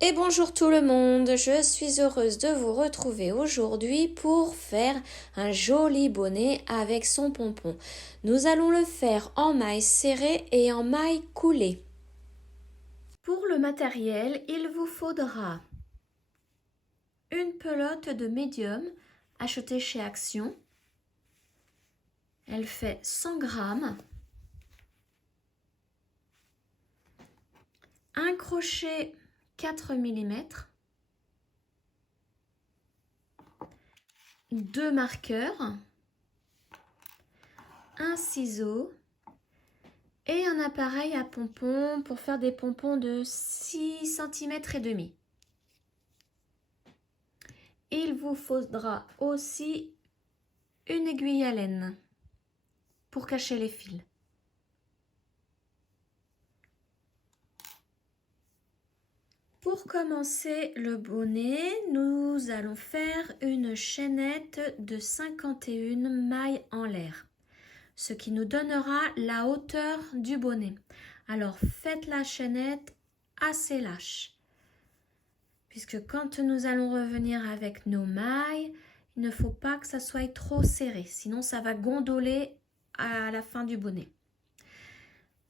Et bonjour tout le monde, je suis heureuse de vous retrouver aujourd'hui pour faire un joli bonnet avec son pompon. Nous allons le faire en maille serrée et en maille coulée. Pour le matériel, il vous faudra une pelote de médium achetée chez Action. Elle fait 100 grammes. Un crochet 4 mm. 2 marqueurs. Un ciseau. Et un appareil à pompons pour faire des pompons de 6 cm et demi. Il vous faudra aussi une aiguille à laine pour cacher les fils. Pour commencer le bonnet, nous allons faire une chaînette de 51 mailles en l'air, ce qui nous donnera la hauteur du bonnet. Alors faites la chaînette assez lâche, puisque quand nous allons revenir avec nos mailles, il ne faut pas que ça soit trop serré, sinon ça va gondoler à la fin du bonnet.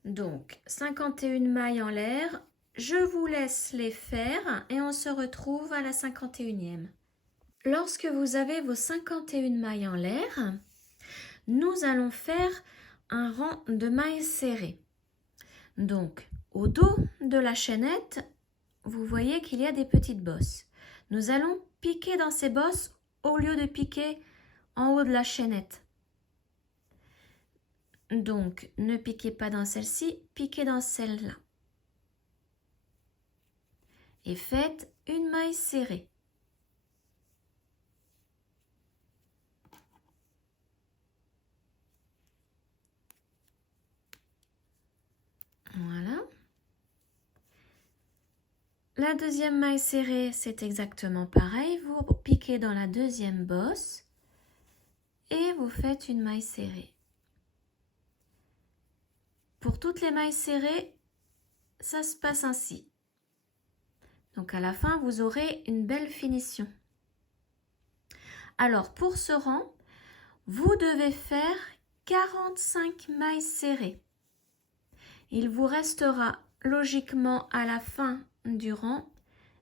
Donc 51 mailles en l'air, je vous laisse les faire et on se retrouve à la 51e. Lorsque vous avez vos 51 mailles en l'air, nous allons faire un rang de mailles serrées. Donc au dos de la chaînette, vous voyez qu'il y a des petites bosses. Nous allons piquer dans ces bosses au lieu de piquer en haut de la chaînette. Donc, ne piquez pas dans celle-ci, piquez dans celle-là. Et faites une maille serrée. Voilà. La deuxième maille serrée, c'est exactement pareil. Vous piquez dans la deuxième bosse et vous faites une maille serrée. Pour toutes les mailles serrées, ça se passe ainsi. Donc à la fin, vous aurez une belle finition. Alors pour ce rang, vous devez faire 45 mailles serrées. Il vous restera logiquement à la fin du rang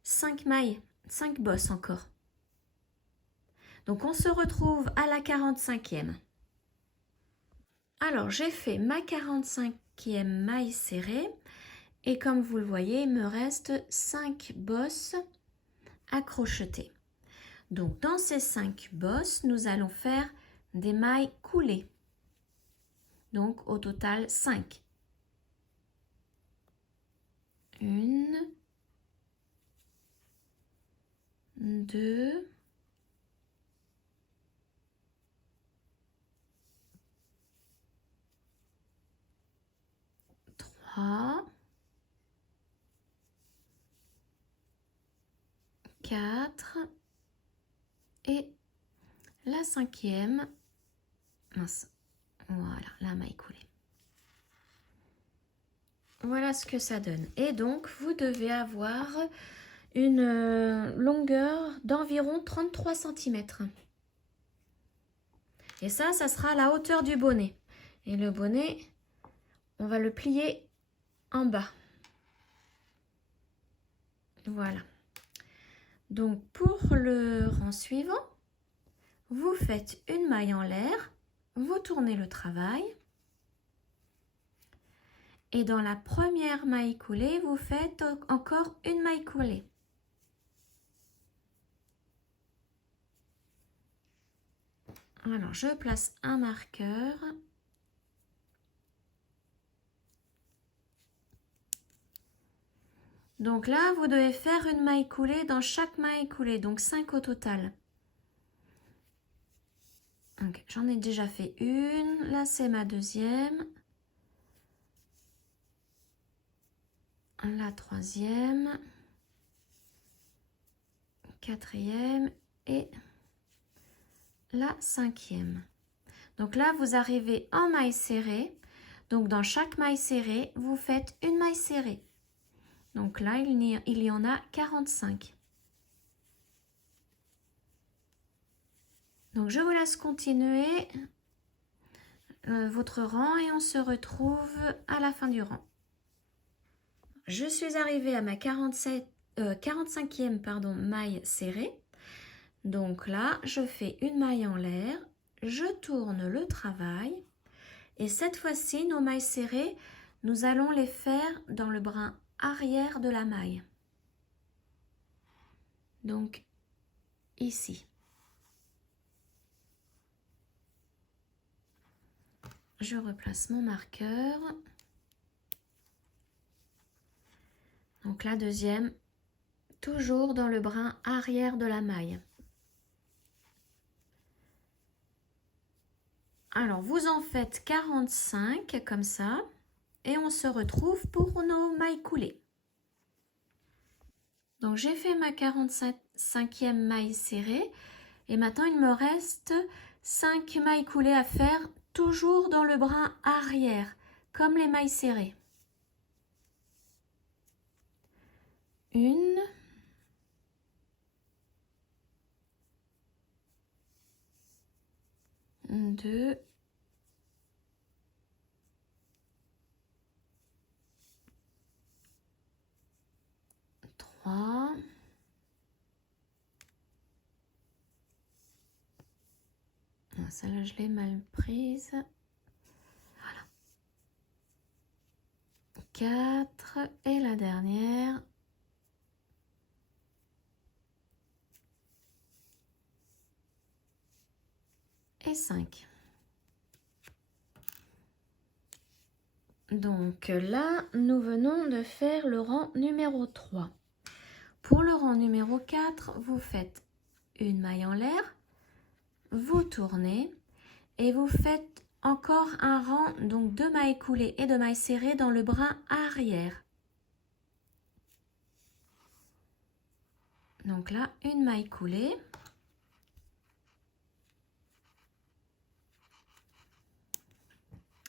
5 mailles, 5 bosses encore. Donc on se retrouve à la 45e. Alors j'ai fait ma 45e maille serrée et comme vous le voyez, il me reste 5 bosses à crocheter. Donc dans ces 5 bosses, nous allons faire des mailles coulées. Donc au total 5. 1, 2, 3, 4 et la 5e. Mince. Voilà, la maille coulée. Voilà ce que ça donne. Et donc, vous devez avoir une longueur d'environ 33 cm. Et ça sera la hauteur du bonnet. Et le bonnet, on va le plier en bas. Voilà. Donc, pour le rang suivant, vous faites une maille en l'air, vous tournez le travail. Et dans la première maille coulée, vous faites encore une maille coulée. Alors, je place un marqueur. Donc là, vous devez faire une maille coulée dans chaque maille coulée, donc 5 au total. Okay, j'en ai déjà fait une, là c'est ma deuxième. La troisième. Quatrième et la 5e. Donc là, vous arrivez en maille serrée. Donc dans chaque maille serrée, vous faites une maille serrée. Donc là, il y en a 45. Donc je vous laisse continuer votre rang et on se retrouve à la fin du rang. Je suis arrivée à ma 45e maille serrée. Donc là, je fais une maille en l'air, je tourne le travail et cette fois-ci, nos mailles serrées, nous allons les faire dans le brin arrière de la maille. Donc ici. Je replace mon marqueur. Donc la deuxième, toujours dans le brin arrière de la maille. Alors vous en faites 45 comme ça et on se retrouve pour nos mailles coulées. Donc j'ai fait ma 45e maille serrée et maintenant il me reste 5 mailles coulées à faire, toujours dans le brin arrière, comme les mailles serrées. Une, deux, trois, celle-là je l'ai mal prise. Voilà. 4 et la dernière. Et 5. Donc là, nous venons de faire le rang numéro 3. Pour le rang numéro 4, vous faites une maille en l'air, vous tournez et vous faites encore un rang donc de mailles coulées et de mailles serrées dans le brin arrière. Donc là, une maille coulée.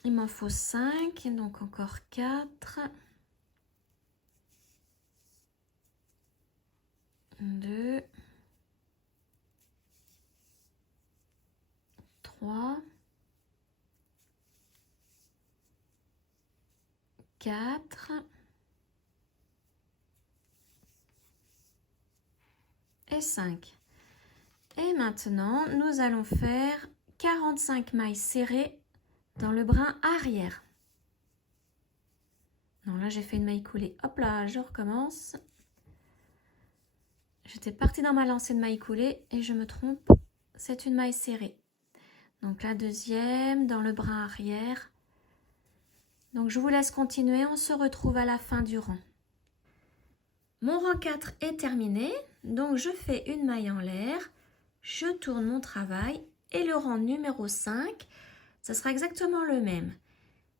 Il m'en faut 5, donc encore 4. 2, 3, 4 et 5. Et maintenant, nous allons faire 45 mailles serrées dans le brin arrière. Non, là j'ai fait une maille coulée. Hop là, je recommence. J'étais partie dans ma lancée de maille coulée et je me trompe. C'est une maille serrée. Donc la deuxième dans le brin arrière. Donc je vous laisse continuer, on se retrouve à la fin du rang. Mon rang 4 est terminé, donc je fais une maille en l'air, je tourne mon travail et le rang numéro 5, ce sera exactement le même.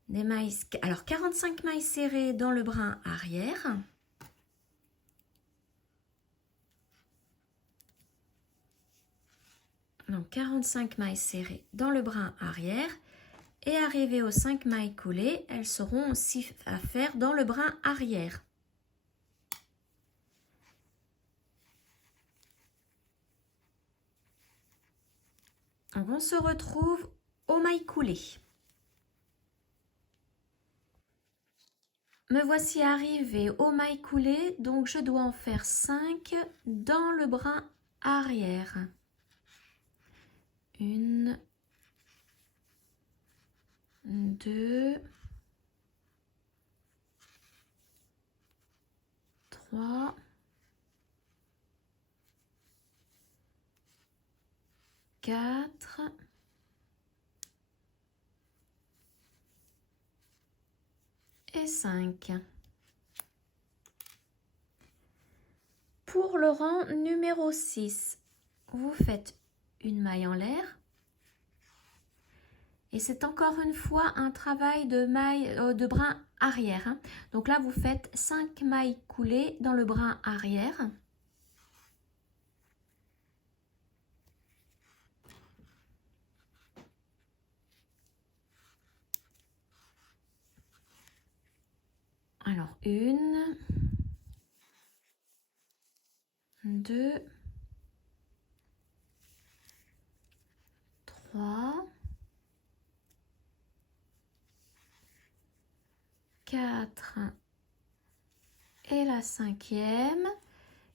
Des mailles, alors 45 mailles serrées dans le brin arrière. Donc 45 mailles serrées dans le brin arrière. Et arrivé aux 5 mailles coulées, elles seront aussi à faire dans le brin arrière. Donc on se retrouve aux mailles coulées. Me voici arrivée aux mailles coulées, donc je dois en faire 5 dans le brin arrière. 1, 2, 3, 4 et 5. Pour le rang numéro 6, vous faites une maille en l'air. Et c'est encore une fois un travail de maille de brin arrière. Donc là, vous faites 5 mailles coulées dans le brin arrière. Alors, 1, 2, 3, 4 et la 5e.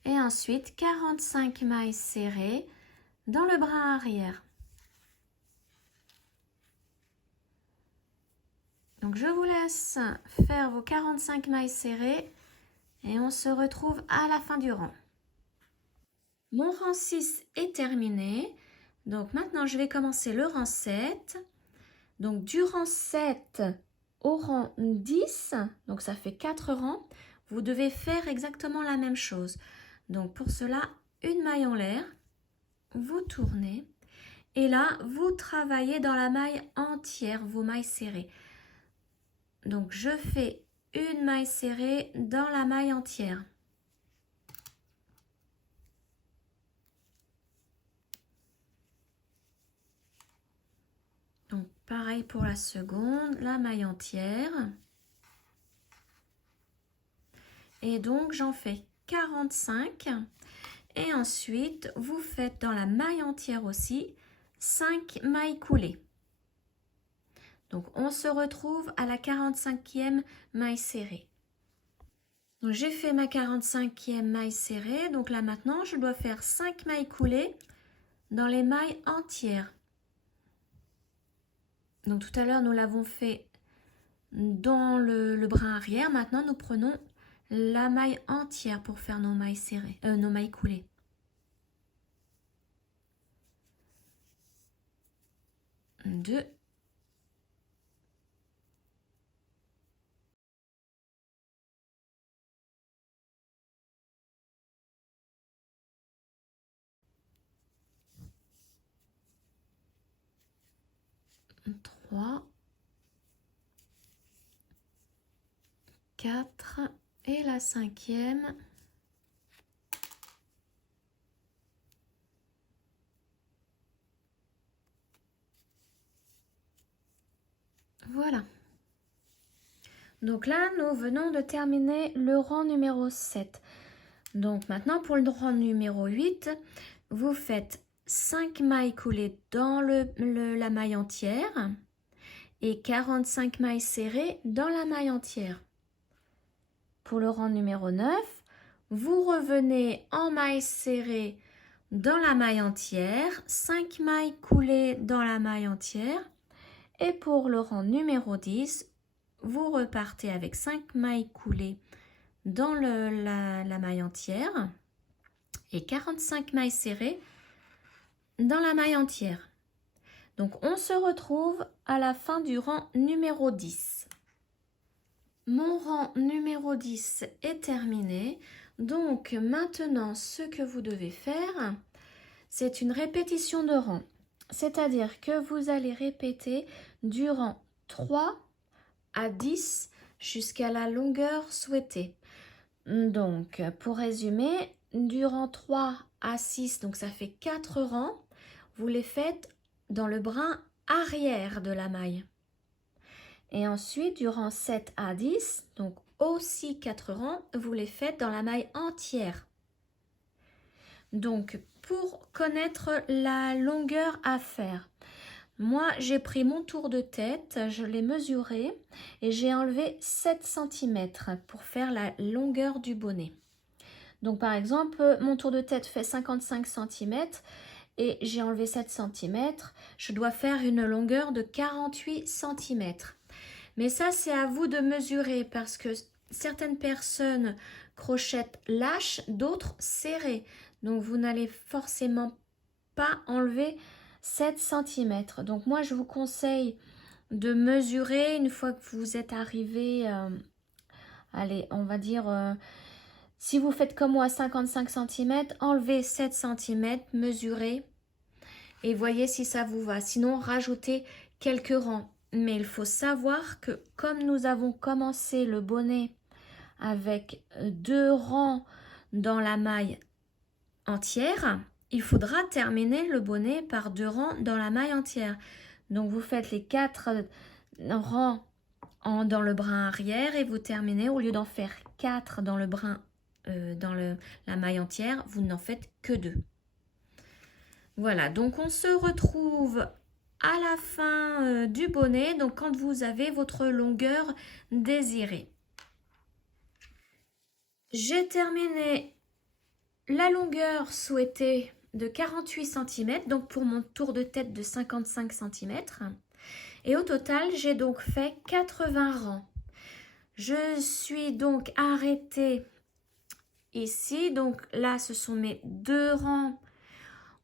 Et ensuite 45 mailles serrées dans le brin arrière. Donc je vous laisse faire vos 45 mailles serrées et on se retrouve à la fin du rang. Mon rang 6 est terminé. Donc maintenant je vais commencer le rang 7. Donc du rang 7 au rang 10, donc ça fait 4 rangs, vous devez faire exactement la même chose. Donc pour cela, une maille en l'air, vous tournez et là vous travaillez dans la maille entière, vos mailles serrées. Donc je fais une maille serrée dans la maille entière. Donc pareil pour la seconde, la maille entière. Et donc j'en fais 45 et ensuite vous faites dans la maille entière aussi 5 mailles coulées. Donc on se retrouve à la 45e maille serrée. Donc j'ai fait ma 45e maille serrée, donc là maintenant je dois faire 5 mailles coulées dans les mailles entières. Donc tout à l'heure nous l'avons fait dans le brin arrière, maintenant nous prenons la maille entière pour faire nos mailles serrées, nos mailles coulées. Deux. Trois. 4 et la 5e. Voilà. Donc là, nous venons de terminer le rang numéro 7. Donc maintenant, pour le rang numéro 8, vous faites 5 mailles coulées dans la maille entière et 45 mailles serrées dans la maille entière. Pour le rang numéro 9, vous revenez en maille serrée dans la maille entière, 5 mailles coulées dans la maille entière. Et pour le rang numéro 10, vous repartez avec 5 mailles coulées dans la maille entière et 45 mailles serrées dans la maille entière. Donc on se retrouve à la fin du rang numéro 10. Mon rang numéro 10 est terminé. Donc maintenant, ce que vous devez faire, c'est une répétition de rang. C'est-à-dire que vous allez répéter du rang 3 à 10 jusqu'à la longueur souhaitée. Donc, pour résumer, du rang 3 à 6, donc ça fait 4 rangs, vous les faites dans le brin arrière de la maille. Et ensuite, du rang 7 à 10, donc aussi 4 rangs, vous les faites dans la maille entière. Donc, pour connaître la longueur à faire, moi, j'ai pris mon tour de tête, je l'ai mesuré et j'ai enlevé 7 cm pour faire la longueur du bonnet. Donc, par exemple, mon tour de tête fait 55 cm et j'ai enlevé 7 cm. Je dois faire une longueur de 48 cm. Mais ça, c'est à vous de mesurer parce que certaines personnes crochettent lâche, d'autres serrées. Donc, vous n'allez forcément pas enlever 7 cm. Donc, moi, je vous conseille de mesurer une fois que vous êtes arrivé, allez, on va dire, si vous faites comme moi 55 cm, enlevez 7 cm, mesurez et voyez si ça vous va. Sinon, rajoutez quelques rangs. Mais il faut savoir que comme nous avons commencé le bonnet avec 2 rangs dans la maille entière, il faudra terminer le bonnet par 2 rangs dans la maille entière. Donc vous faites les 4 rangs dans le brin arrière et vous terminez, au lieu d'en faire 4 dans le brin dans la maille entière, vous n'en faites que 2. Voilà, donc on se retrouve à la fin du bonnet, donc quand vous avez votre longueur désirée. J'ai terminé la longueur souhaitée de 48 cm, donc pour mon tour de tête de 55 cm. Et au total, j'ai donc fait 80 rangs. Je suis donc arrêtée ici. Donc là, ce sont mes 2 rangs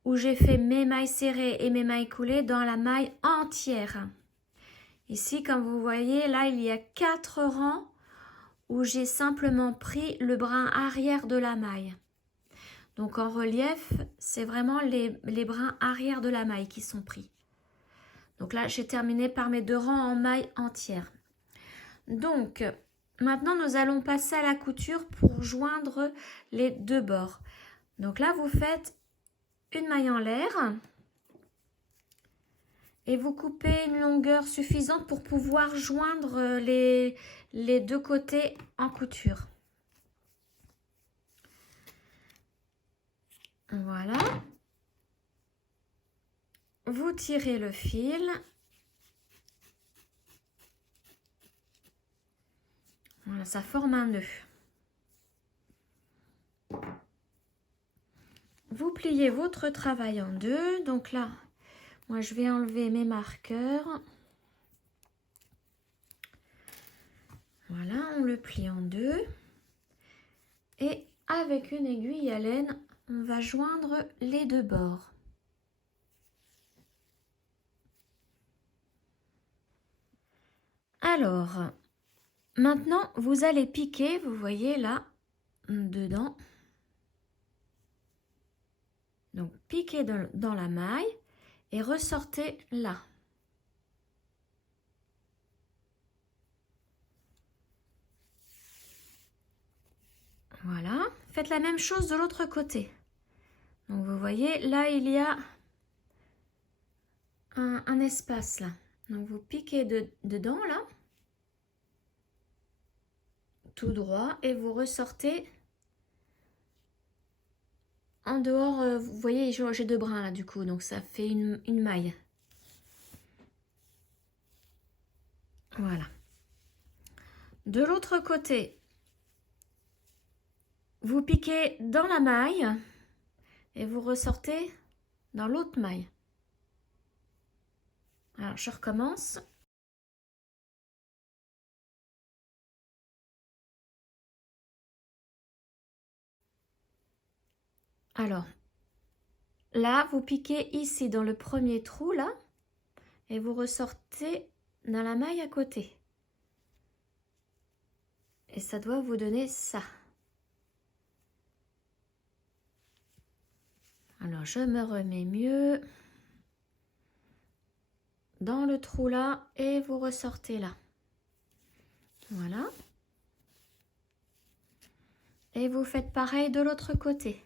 où j'ai fait mes mailles serrées et mes mailles coulées dans la maille entière. Ici, comme vous voyez, là, il y a 4 rangs où j'ai simplement pris le brin arrière de la maille. Donc en relief, c'est vraiment les brins arrière de la maille qui sont pris. Donc là, j'ai terminé par mes 2 rangs en maille entière. Donc, maintenant, nous allons passer à la couture pour joindre les 2 bords. Donc là, vous faites une maille en l'air et vous coupez une longueur suffisante pour pouvoir joindre les 2 côtés en couture. Voilà. Vous tirez le fil. Voilà, ça forme un nœud. Vous pliez votre travail en 2. Donc là, moi je vais enlever mes marqueurs. Voilà, on le plie en 2. Et avec une aiguille à laine, on va joindre les 2 bords. Alors, maintenant, vous allez piquer, vous voyez là, dedans. Donc, piquez dans la maille et ressortez là. Voilà. Faites la même chose de l'autre côté. Donc, vous voyez, là, il y a un espace là. Donc, vous piquez dedans là. Tout droit et vous ressortez en dehors. Vous voyez, j'ai 2 brins là du coup, donc ça fait une maille. Voilà. De l'autre côté, vous piquez dans la maille et vous ressortez dans l'autre maille. Alors, je recommence. Alors, là, vous piquez ici dans le premier trou, là, et vous ressortez dans la maille à côté. Et ça doit vous donner ça. Alors, je me remets mieux dans le trou là et vous ressortez là. Voilà. Et vous faites pareil de l'autre côté.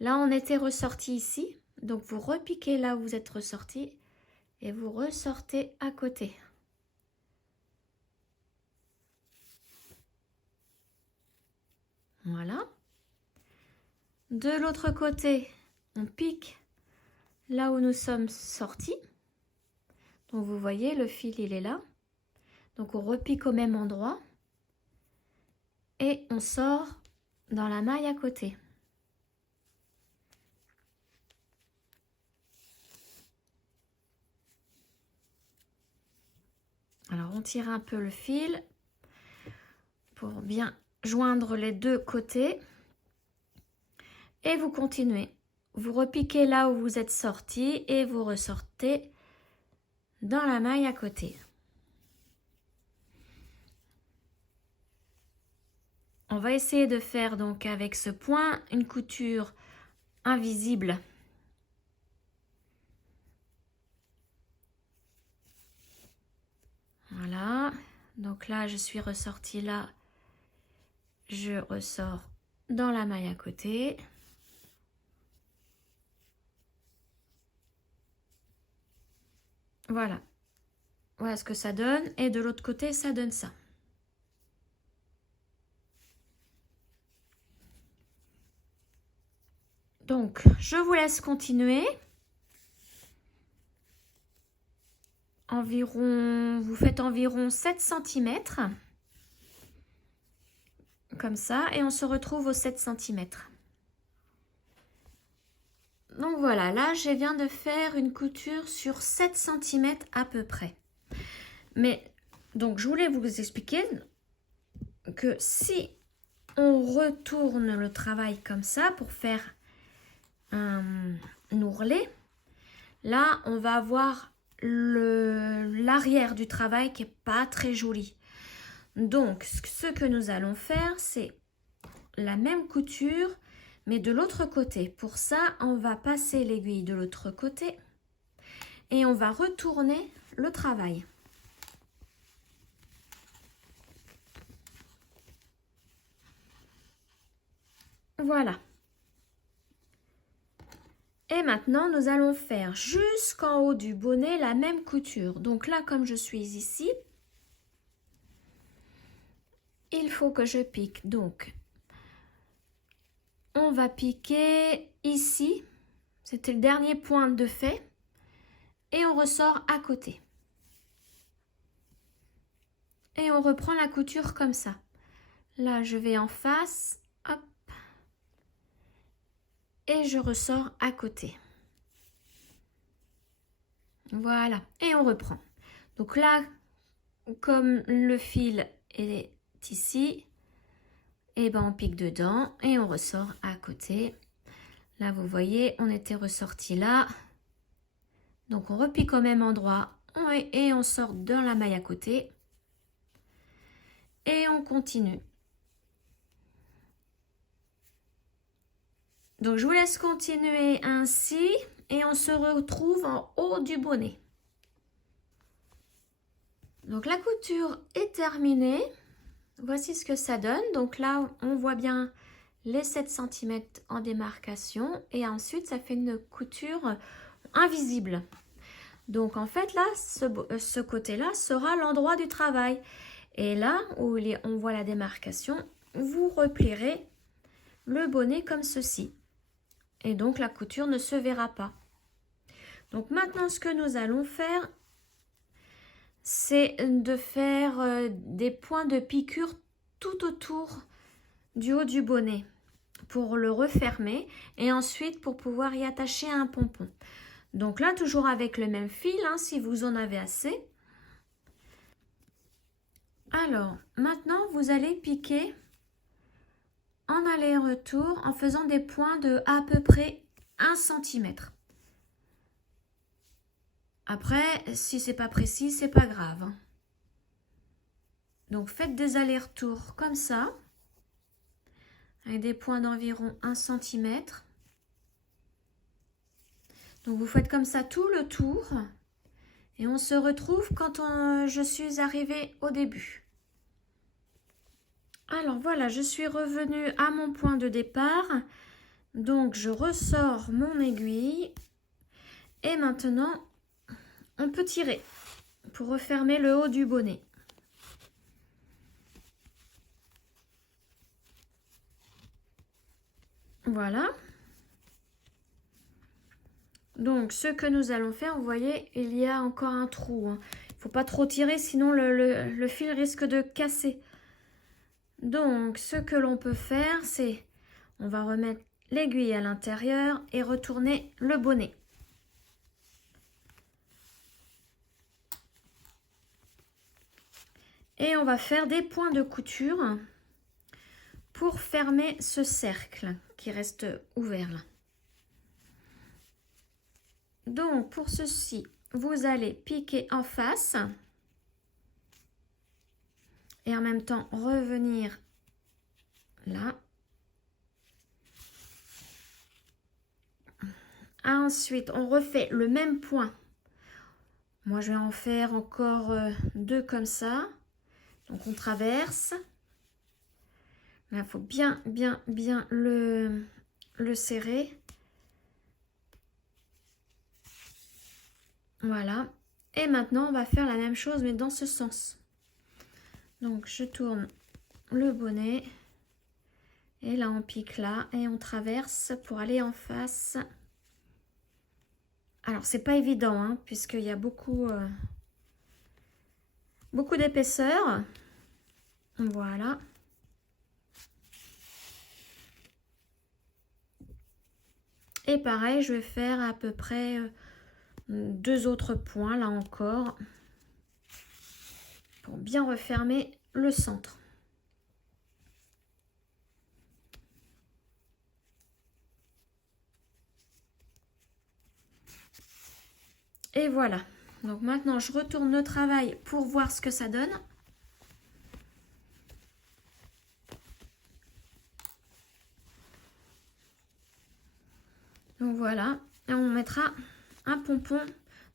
Là, on était ressorti ici. Donc, vous repiquez là où vous êtes ressorti et vous ressortez à côté. Voilà. De l'autre côté, on pique là où nous sommes sortis. Donc, vous voyez, le fil, il est là. Donc, on repique au même endroit. Et on sort dans la maille à côté. Alors, on tire un peu le fil pour bien joindre les 2 côtés. Et vous continuez. Vous repiquez là où vous êtes sorti et vous ressortez dans la maille à côté. On va essayer de faire donc avec ce point une couture invisible. Voilà. Donc là, je suis ressortie là. Je ressors dans la maille à côté. Voilà. Voilà ce que ça donne. Et de l'autre côté, ça donne ça. Donc, je vous laisse continuer. Vous faites environ 7 cm. Comme ça. Et on se retrouve aux 7 cm. Donc voilà, là, je viens de faire une couture sur 7 cm à peu près. Mais, donc, je voulais vous expliquer que si on retourne le travail comme ça pour faire un ourlet, là, on va avoir l'arrière du travail qui n'est pas très joli. Donc, ce que nous allons faire, c'est la même couture, mais de l'autre côté. Pour ça, on va passer l'aiguille de l'autre côté et on va retourner le travail. Voilà. Et maintenant, nous allons faire jusqu'en haut du bonnet la même couture. Donc là, comme je suis ici, il faut que je pique. Donc, on va piquer ici. C'était le dernier point de fait. Et on ressort à côté. Et on reprend la couture comme ça. Là, je vais en face. Hop. Et je ressors à côté. Voilà. Et on reprend. Donc là, comme le fil est ici, et ben on pique dedans et on ressort à côté. Là, vous voyez, on était ressorti là. Donc, on repique au même endroit et on sort dans la maille à côté. Et on continue. Donc, je vous laisse continuer ainsi et on se retrouve en haut du bonnet. Donc, la couture est terminée. Voici ce que ça donne. Donc là, on voit bien les 7 cm en démarcation et ensuite, ça fait une couture invisible. Donc, en fait, là, ce côté-là sera l'endroit du travail. Et là, où on voit la démarcation, vous replierez le bonnet comme ceci. Et donc, la couture ne se verra pas. Donc, maintenant, ce que nous allons faire, c'est de faire des points de piqûre tout autour du haut du bonnet pour le refermer et ensuite pour pouvoir y attacher un pompon. Donc là, toujours avec le même fil, hein, si vous en avez assez. Alors, maintenant, vous allez piquer en aller-retour en faisant des points de à peu près 1 cm. Après, si c'est pas précis, c'est pas grave. Donc, faites des allers-retours comme ça, avec des points d'environ 1 cm. Donc, vous faites comme ça tout le tour. Et on se retrouve quand je suis arrivée au début. Alors, voilà, je suis revenue à mon point de départ. Donc, je ressors mon aiguille. Et maintenant, on peut tirer pour refermer le haut du bonnet. Voilà. Donc, ce que nous allons faire, vous voyez, il y a encore un trou. Il ne faut pas trop tirer, sinon le fil risque de casser. Donc, ce que l'on peut faire, c'est, on va remettre l'aiguille à l'intérieur et retourner le bonnet. Et on va faire des points de couture pour fermer ce cercle qui reste ouvert là. Donc, pour ceci, vous allez piquer en face et en même temps revenir là. Ensuite, on refait le même point. Moi, je vais en faire encore 2 comme ça. Donc, on traverse. Il faut bien le serrer. Voilà. Et maintenant, on va faire la même chose, mais dans ce sens. Donc, je tourne le bonnet. Et là, on pique là et on traverse pour aller en face. Alors, c'est pas évident, hein, puisqu'il y a beaucoup d'épaisseur. Voilà. Et pareil, je vais faire à peu près 2 autres points, là encore, pour bien refermer le centre. Et voilà. Donc maintenant, je retourne le travail pour voir ce que ça donne. Donc voilà. Et on mettra un pompon.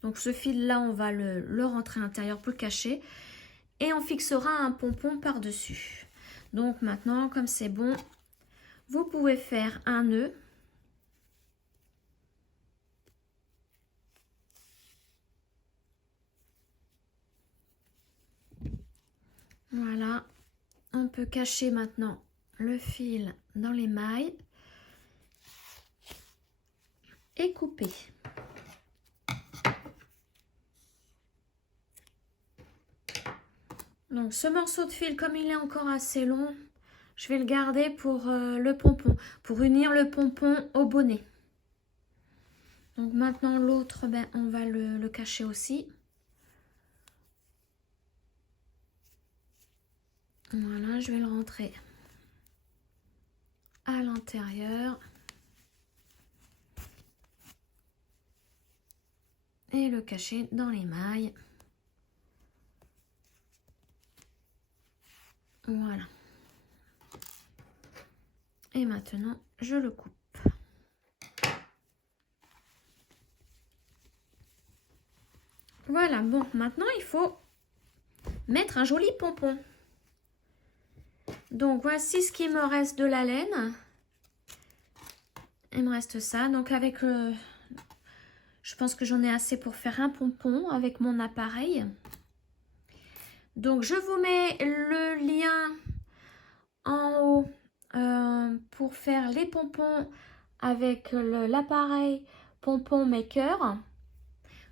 Donc ce fil-là, on va le rentrer à l'intérieur pour le cacher. Et on fixera un pompon par-dessus. Donc maintenant, comme c'est bon, vous pouvez faire un nœud. Voilà. On peut cacher maintenant le fil dans les mailles et couper. Donc ce morceau de fil, comme il est encore assez long, je vais le garder pour le pompon, pour unir le pompon au bonnet. Donc maintenant l'autre, ben, on va le cacher aussi. Voilà, je vais le rentrer à l'intérieur. Et le cacher dans les mailles. Voilà. Et maintenant, je le coupe. Voilà, bon, maintenant il faut mettre un joli pompon. Donc voici ce qui me reste de la laine. Il me reste ça. Donc avec je pense que j'en ai assez pour faire un pompon avec mon appareil. Donc je vous mets le lien en haut pour faire les pompons avec l'appareil Pompon Maker.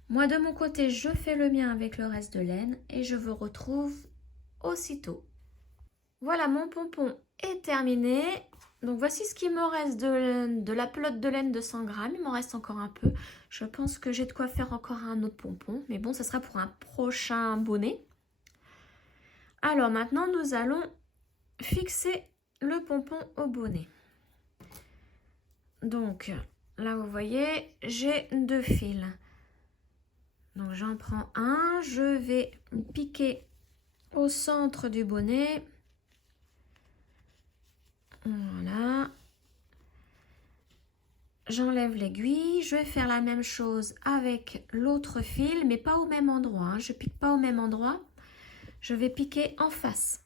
Moi de mon côté, je fais le mien avec le reste de laine et je vous retrouve aussitôt. Voilà, mon pompon est terminé. Donc voici ce qui me reste de la pelote de laine de 100 grammes. Il m'en reste encore un peu. Je pense que j'ai de quoi faire encore un autre pompon. Mais bon, ce sera pour un prochain bonnet. Alors maintenant, nous allons fixer le pompon au bonnet. Donc là, vous voyez, j'ai 2 fils. Donc j'en prends un. Je vais piquer au centre du bonnet. Voilà. J'enlève l'aiguille. Je vais faire la même chose avec l'autre fil, mais pas au même endroit. Hein. Je pique pas au même endroit. Je vais piquer en face.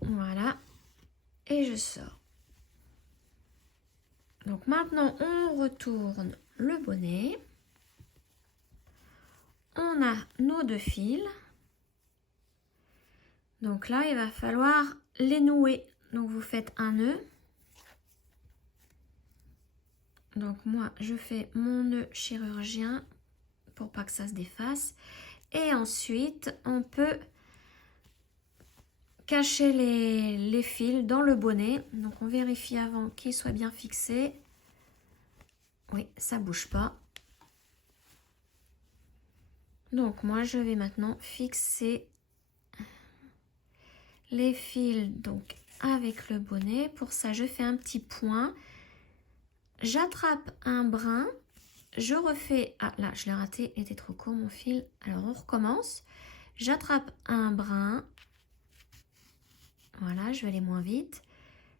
Voilà. Et je sors. Donc maintenant, on retourne le bonnet. On a nos 2 fils. Donc là, il va falloir les nouer. Donc vous faites un nœud. Donc moi, je fais mon nœud chirurgien pour pas que ça se défasse. Et ensuite, on peut cacher les fils dans le bonnet. Donc on vérifie avant qu'il soit bien fixé. Oui, ça bouge pas. Donc moi, je vais maintenant fixer les fils donc avec le bonnet. Pour ça, je fais un petit point. J'attrape un brin. Je refais... Ah là, je l'ai raté, il était trop court mon fil. Alors on recommence. J'attrape un brin. Voilà, je vais aller moins vite.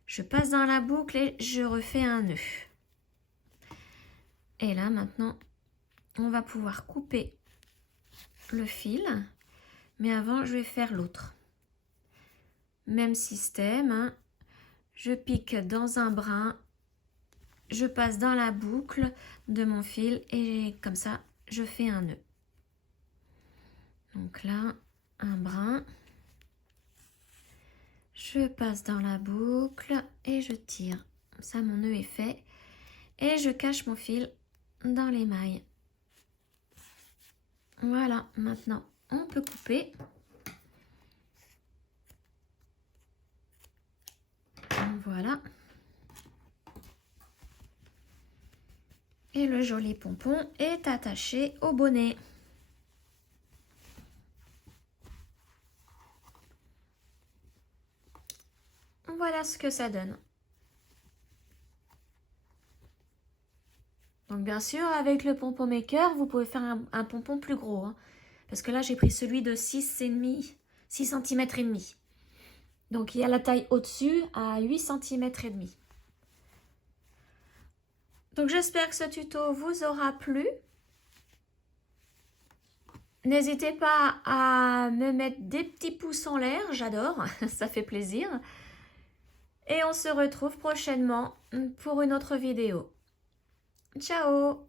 Je passe dans la boucle et je refais un nœud. Et là maintenant, on va pouvoir couper le fil. Mais avant, je vais faire l'autre. Même système. Hein. Je pique dans un brin. Je passe dans la boucle de mon fil et comme ça, je fais un nœud. Donc là, un brin. Je passe dans la boucle et je tire. Ça, mon nœud est fait. Et je cache mon fil dans les mailles. Voilà, maintenant on peut couper. Voilà. Et le joli pompon est attaché au bonnet. Voilà ce que ça donne. Donc bien sûr, avec le pompon maker, vous pouvez faire un pompon plus gros. Hein, parce que là, j'ai pris celui de 6,5, 6 cm et demi. Donc il y a la taille au-dessus à 8 cm et demi. Donc j'espère que ce tuto vous aura plu. N'hésitez pas à me mettre des petits pouces en l'air, j'adore, ça fait plaisir. Et on se retrouve prochainement pour une autre vidéo. Ciao!